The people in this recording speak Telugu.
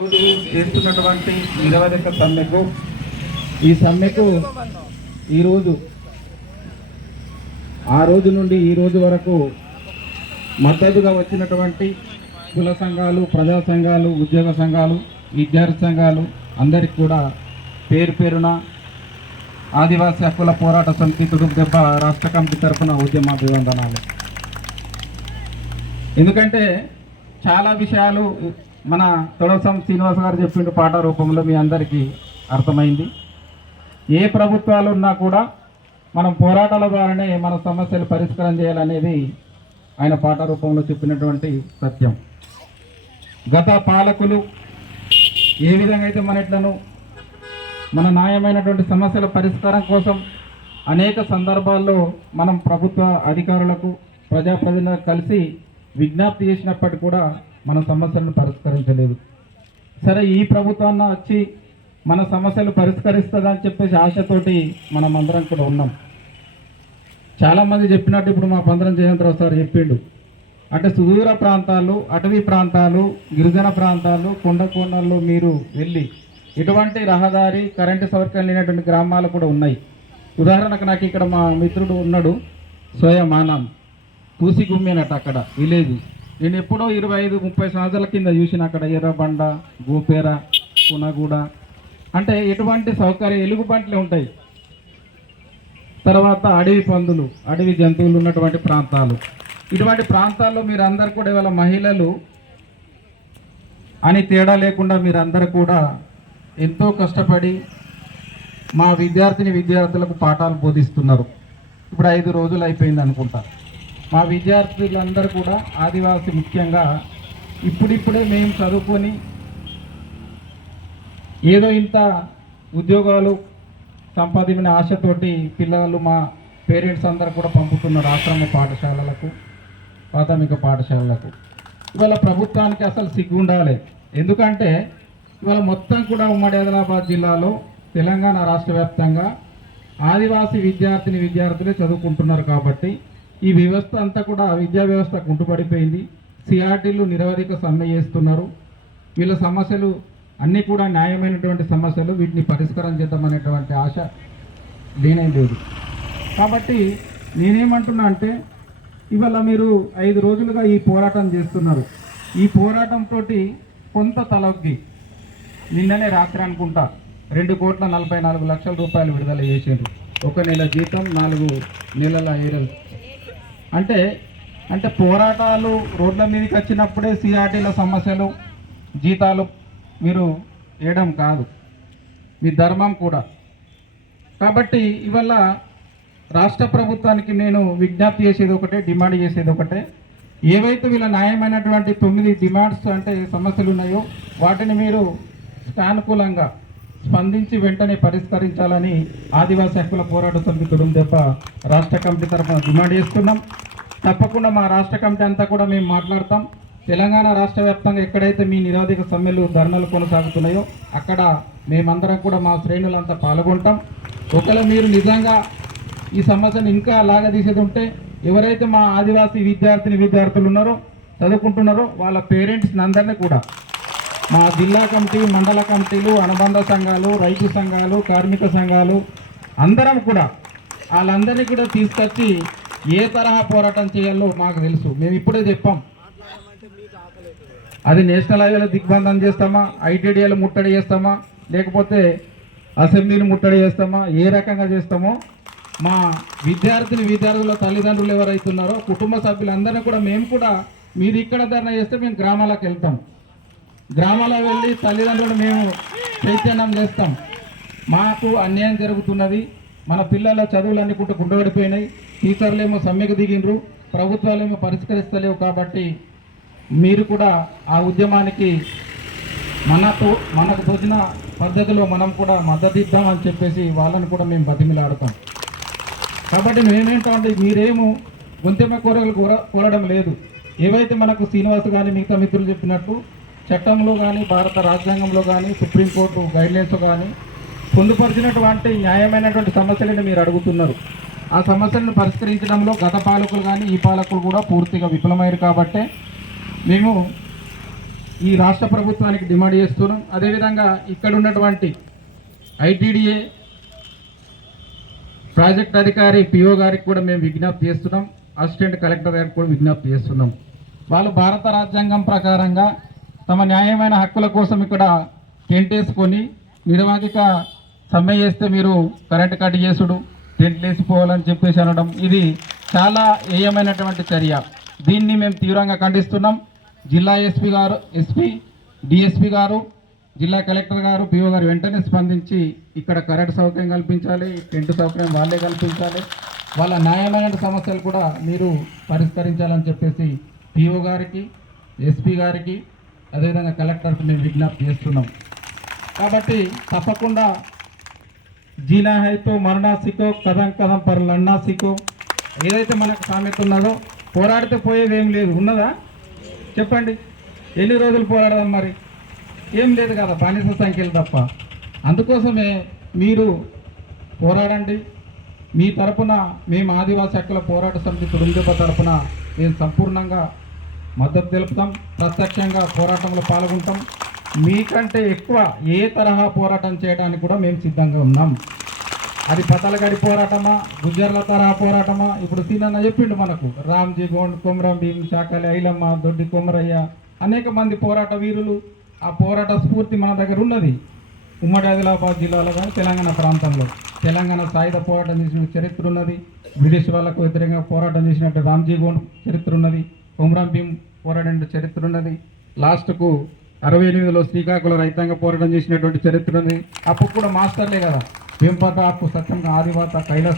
రోజు చేస్తున్నటువంటి నిరవధిక సమ్మెకు ఈ సమ్మెకు ఈరోజు ఆ రోజు నుండి ఈ రోజు వరకు మద్దతుగా వచ్చినటువంటి కుల సంఘాలు ప్రజా సంఘాలు ఉద్యోగ సంఘాలు విద్యార్థి సంఘాలు అందరికి కూడా పేరు పేరున ఆదివాసీ హక్కుల పోరాట సమితి తుడుపు దెబ్బ రాష్ట్ర కమిటీ తరఫున ఉద్యమాభివందనాలు. ఎందుకంటే చాలా విషయాలు మన తొడసం శ్రీనివాస్ గారు చెప్పిండు పాట రూపంలో మీ అందరికీ అర్థమైంది. ఏ ప్రభుత్వాలు ఉన్నా కూడా మనం పోరాటాల ద్వారానే మన సమస్యలు పరిష్కారం చేయాలనేది ఆయన పాట రూపంలో చెప్పినటువంటి సత్యం. గత పాలకులు ఏ విధంగా అయితే మన ఇట్లను మన న్యాయమైనటువంటి సమస్యల పరిష్కారం కోసం అనేక సందర్భాల్లో మనం ప్రభుత్వ అధికారులకు ప్రజాప్రతినిధులకు కలిసి విజ్ఞప్తి చేసినప్పటికీ కూడా మన సమస్యలను పరిష్కరించలేదు. సరే ఈ ప్రభుత్వాన్ని వచ్చి మన సమస్యలు పరిష్కరిస్తుందని చెప్పేసి ఆశతోటి మనం అందరం కూడా ఉన్నాం. చాలామంది చెప్పినట్టు ఇప్పుడు మా పందరం జయంత్రావు సార్ చెప్పిండు. అంటే సుదూర ప్రాంతాలు అటవీ ప్రాంతాలు గిరిజన ప్రాంతాలు కొండ కోణాల్లో మీరు వెళ్ళి ఇటువంటి రహదారి కరెంటు సౌకర్యం లేనటువంటి గ్రామాలు కూడా ఉన్నాయి. ఉదాహరణకు నాకు ఇక్కడ మా మిత్రుడు ఉన్నాడు స్వయం ఆనంద్ పూసి అక్కడ విలేజ్. నేను ఎప్పుడో ఇరవై ఐదు ముప్పై సంవత్సరాల కింద చూసిన అక్కడ ఎర్రబండ గోపేర పునగూడ. అంటే ఎటువంటి సౌకర్య ఎలుగుబంట్లు ఉంటాయి. తర్వాత అడవి పందులు అడవి జంతువులు ఉన్నటువంటి ప్రాంతాలు. ఇటువంటి ప్రాంతాల్లో మీరందరూ కూడా ఇవాళ మహిళలు అని తేడా లేకుండా మీరందరూ కూడా ఎంతో కష్టపడి మా విద్యార్థిని విద్యార్థులకు పాఠాలు బోధిస్తున్నారు. ఇప్పుడు ఐదు రోజులు అయిపోయింది అనుకుంటా. మా విద్యార్థులందరూ కూడా ఆదివాసి ముఖ్యంగా ఇప్పుడిప్పుడే మేము చదువుకొని ఏదో ఇంత ఉద్యోగాలు సంపాదించిన ఆశతోటి పిల్లలు మా పేరెంట్స్ అందరూ కూడా పంపుతున్నారు ఆశ్రమ పాఠశాలలకు ప్రాథమిక పాఠశాలలకు. ఇవాళ ప్రభుత్వానికి అసలు సిగ్గుండాలి. ఎందుకంటే ఇవాళ మొత్తం కూడా ఉమ్మడి ఆదిలాబాద్ జిల్లాలో తెలంగాణ రాష్ట్ర వ్యాప్తంగా ఆదివాసీ విద్యార్థిని విద్యార్థులే చదువుకుంటున్నారు కాబట్టి ఈ వ్యవస్థ అంతా కూడా విద్యా వ్యవస్థ కుంటుపడిపోయింది. సిఆర్టీలు నిరవధిక సమ్మె చేస్తున్నారు. వీళ్ళ సమస్యలు అన్నీ కూడా న్యాయమైనటువంటి సమస్యలు. వీటిని పరిష్కారం చేద్దామనేటువంటి ఆశ లేనే లేదు. కాబట్టి నేనేమంటున్నా అంటే ఇవాళ మీరు ఐదు రోజులుగా ఈ పోరాటం చేస్తున్నారు. ఈ పోరాటంతో కొంత తలొగ్గి నిన్ననే రాత్రి అనుకుంటా రెండు కోట్ల నలభై నాలుగు లక్షల రూపాయలు విడుదల చేసారు ఒక నెల జీతం నాలుగు నెలల ఏరలు అంటే అంటే పోరాటాలు రోడ్ల మీదకి వచ్చినప్పుడే సిఆర్టీల సమస్యలు జీతాలు మీరు వేయడం కాదు. మీ ధర్మం కూడా. కాబట్టి ఇవల్ల రాష్ట్ర ప్రభుత్వానికి నేను విజ్ఞప్తి చేసేది ఒకటే డిమాండ్ చేసేది ఒకటే. ఏవైతే వీళ్ళ న్యాయమైనటువంటి తొమ్మిది డిమాండ్స్ అంటే సమస్యలు ఉన్నాయో వాటిని మీరు సానుకూలంగా స్పందించి వెంటనే పరిష్కరించాలని ఆదివాసీ హక్కుల పోరాట సమితి తుడుం దెబ్బ రాష్ట్ర కమిటీ తరఫున డిమాండ్ చేస్తున్నాం. తప్పకుండా మా రాష్ట్ర కమిటీ అంతా కూడా మేము మాట్లాడతాం. తెలంగాణ రాష్ట్ర వ్యాప్తంగా ఎక్కడైతే మీ నిరోధక సమ్మెలు ధర్నాలు కొనసాగుతున్నాయో అక్కడ మేమందరం కూడా మా శ్రేణులంతా పాల్గొంటాం. ఒకవేళ మీరు నిజంగా ఈ సమస్యను ఇంకా లాగదీసేది ఉంటే ఎవరైతే మా ఆదివాసీ విద్యార్థిని విద్యార్థులు ఉన్నారో చదువుకుంటున్నారో వాళ్ళ పేరెంట్స్ అందరినీ కూడా మా జిల్లా కమిటీ మండల కమిటీలు అనుబంధ సంఘాలు రైతు సంఘాలు కార్మిక సంఘాలు అందరం కూడా వాళ్ళందరినీ కూడా తీసుకొచ్చి ఏ తరహా పోరాటం చేయాలో మాకు తెలుసు. మేము ఇప్పుడే చెప్పాం. అది నేషనల్ హైవేలో దిగ్బంధం చేస్తామా? ఐటీడీఏలు ముట్టడి చేస్తామా? లేకపోతే అసెంబ్లీని ముట్టడి చేస్తామా? ఏ రకంగా చేస్తామో? మా విద్యార్థిని విద్యార్థుల తల్లిదండ్రులు ఎవరైతున్నారో కుటుంబ సభ్యులందరినీ కూడా మేము కూడా మీరు ఇక్కడ ధర్నా చేస్తే మేము గ్రామాలకు వెళ్తాం. గ్రామాలకు వెళ్ళి తల్లిదండ్రులు మేము చైతన్యం చేస్తాం. మాకు అన్యాయం జరుగుతున్నది. మన పిల్లల చదువులు అన్ని కూడా గుండబడిపోయినాయి. టీచర్లేమో సమ్మెకు దిగిండ్రు. ప్రభుత్వాలు ఏమో పరిష్కరిస్తలేవు కాబట్టి మీరు కూడా ఆ ఉద్యమానికి మనకు మనకు తోచిన పద్ధతిలో మనం కూడా మద్దతు ఇద్దామని చెప్పేసి వాళ్ళని కూడా మేము బతిమిలాడతాం. కాబట్టి మేమేంటంటే మీరేమో గొంతెమ్మ కోరలు కోర కోరడం లేదు. ఏవైతే మనకు శ్రీనివాస్ కానీ మిగతా మిత్రులు చెప్పినట్టు చట్టంలో కానీ భారత రాజ్యాంగంలో కానీ సుప్రీంకోర్టు గైడ్లైన్స్ కానీ పొందుపరిచినటువంటి న్యాయమైనటువంటి సమస్యలను మీరు అడుగుతున్నారు. ఆ సమస్యలను పరిష్కరించడంలో గత పాలకులు కానీ ఈ పాలకులు కూడా పూర్తిగా విఫలమయ్యారు కాబట్టే మేము ఈ రాష్ట్ర ప్రభుత్వానికి డిమాండ్ చేస్తున్నాం. అదేవిధంగా ఇక్కడ ఉన్నటువంటి ఐటీడీఏ ప్రాజెక్ట్ అధికారి పిఓ గారికి కూడా మేము విజ్ఞప్తి చేస్తున్నాం. అసిస్టెంట్ కలెక్టర్ గారికి కూడా విజ్ఞప్తి చేస్తున్నాం. వాళ్ళు భారత రాజ్యాంగం ప్రకారంగా తమ న్యాయమైన హక్కుల కోసం ఇక్కడ టెంట్ వేసుకొని నిరవాధిక సమ్మె చేస్తే మీరు కరెంట్ కట్ చేసుడు టెంట్లు వేసిపోవాలని చెప్పేసి అనడం ఇది చాలా ఏయమైనటువంటి చర్య. దీన్ని మేము తీవ్రంగా ఖండిస్తున్నాం. జిల్లా ఎస్పీ గారు ఎస్పీ డిఎస్పీ గారు జిల్లా కలెక్టర్ గారు పిఓ గారు వెంటనే స్పందించి ఇక్కడ కరెంట్ సౌకర్యం కల్పించాలి టెంట్ సౌకర్యం వాళ్ళే కల్పించాలి. వాళ్ళ న్యాయమైన సమస్యలు కూడా మీరు పరిష్కరించాలని చెప్పేసి పిఓ గారికి ఎస్పీ గారికి అదేవిధంగా కలెక్టర్కి మేము విజ్ఞప్తి చేస్తున్నాం. కాబట్టి తప్పకుండా జీనా హైతో మరణా సికో కథం కథం పర్ లన్నా సికో ఏదైతే మనకు సామెత ఉన్నదో పోరాడితే పోయేది ఏం లేదు. ఉన్నదా? చెప్పండి. ఎన్ని రోజులు పోరాడదాం మరి? ఏం లేదు కదా బానిస సంఖ్యలు తప్ప. అందుకోసమే మీరు పోరాడండి. మీ తరపున మేము ఆదివాసీ హక్కుల పోరాట సమితి తురుంజప తరపున మేము సంపూర్ణంగా మద్దతు తెలుపుతాం. ప్రత్యక్షంగా పోరాటంలో పాల్గొంటాం. మీకంటే ఎక్కువ ఏ తరహా పోరాటం చేయడానికి కూడా మేము సిద్ధంగా ఉన్నాం. అది పతలగడి పోరాటమా గుజ్జర్ల తరహా పోరాటమా? ఇప్పుడు సీనన్న చెప్పిండు మనకు రామ్జీ గోండ్ కొమరం భీమ్ శాఖలి ఐలమ్మ దొడ్డి కొమరయ్య అనేక మంది పోరాట వీరులు. ఆ పోరాట స్ఫూర్తి మన దగ్గర ఉన్నది. ఉమ్మడి ఆదిలాబాద్ జిల్లాలో కానీ తెలంగాణ ప్రాంతంలో. తెలంగాణ సాయుధ పోరాటం చేసిన చరిత్ర ఉన్నది. బ్రిటిష్ వాళ్ళకు వ్యతిరేకంగా పోరాటం చేసినట్టు రామ్జీ గోండ్ చరిత్ర ఉన్నది. కొమరం భీమ్ పోరాడిన చరిత్ర ఉన్నది. లాస్ట్కు అరవై ఎనిమిదిలో శ్రీకాకుళం రైతాంగ పోరాటం చేసినటువంటి చరిత్ర ఉన్నది. అప్పుడు కూడా మాస్టర్లే కదా. భీంపత అప్పు సత్యంగా ఆదివాత కైలాస